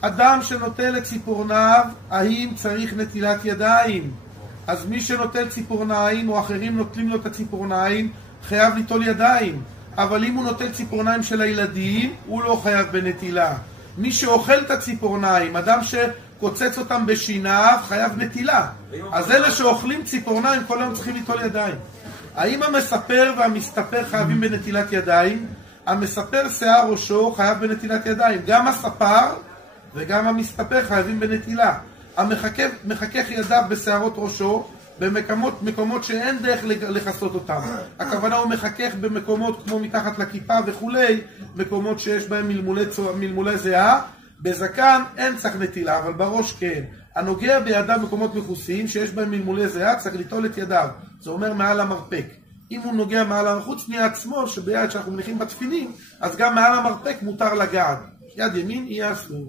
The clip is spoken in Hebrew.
אדם שנוטל את ציפורניו, האם צריך נטילת ידיים? אז מי שנוטל ציפורניים או אחרים נוטלים לו את הציפורניים, חייב ליטול ידיים. אבל אם הוא נוטל ציפורניים של הילדים, הוא לא חייב בנטילה. מי שאוכל את הציפורניים, אדם שקוצץ אותם בשיניו, חייב נטילה. אז אלה שאוכלים ציפורניים כל היום צריכים ליטול ידיים. האם המספר והמסתפר חייבים בנטילת ידיים? המספר שיער ראשו חייב בנטילת ידיים. גם הספר וגם המסתפר חייבים בנטילה. המחכך ידיו בשערות ראשו במקומות שאין דרך לחסות אותם. הכוונה הוא מחכך במקומות כמו מתחת לכיפה וכולי, מקומות שיש בהם מלמולי זיעה. בזקן אין צריך נטילה, אבל בראש כן. הנוגע בידיו מקומות מכוסים שיש בהם מלמולי זיעה צריך ליטול את ידיו. זה אומר מעל המרפק. אם הוא נוגע מעל החוץ מיד שמאל, שביד שאנחנו מניחים בתפילין, אז גם מעל המרפק מותר לגעת. יד ימין יהיה אסור.